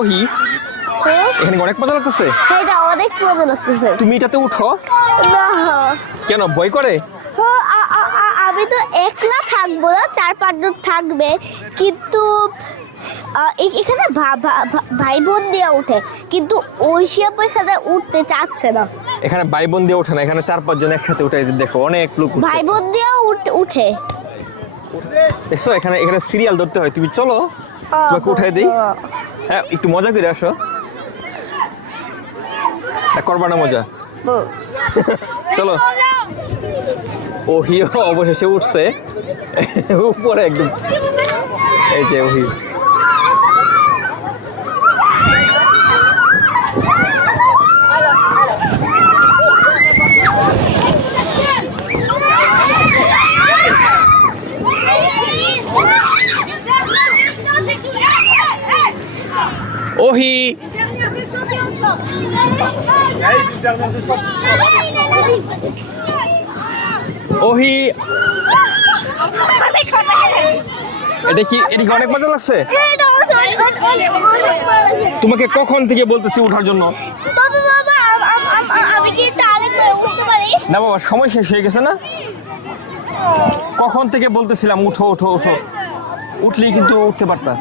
ওহি এখানে অনেক মজা লাগতেছে। এটা অনেক মজা লাগতেছে। তুমি এটাতে উঠো না কেন, ভয় করে? আমি তো একলা থাকবো না, 4-5 জন থাকবে, কিন্তু এখানে ভাই বোন দিয়ে উঠে, কিন্তু ঐশিয়াপ এখানে উঠতে চাচ্ছে না। এখানে ভাই বোন দিয়ে ওঠে না, এখানে 4-5 জন একসাথে উঠে। দেখো অনেক লোক উঠছে। ভাই বোন দিয়েও উঠে। দেখছো এখানে সিরিয়াল ধরতে হয়। তুমি চলো তোমাকে উঠাই দিই। হ্যাঁ একটু মজা করে আসো। করবা না মজা? চলো। ওহি অবশেষে উঠছে উপরে একদম। এই যে ওহি। ওহি ওহি এটা কি অনেক মজা লাগছে? তোমাকে কখন থেকে বলতেছি ওঠার জন্য? না বাবা, সময় শেষ হয়ে গেছে না? কখন থেকে বলতেছিলাম উঠো উঠো উঠো, উঠলেই কিন্তু উঠতে পারতা।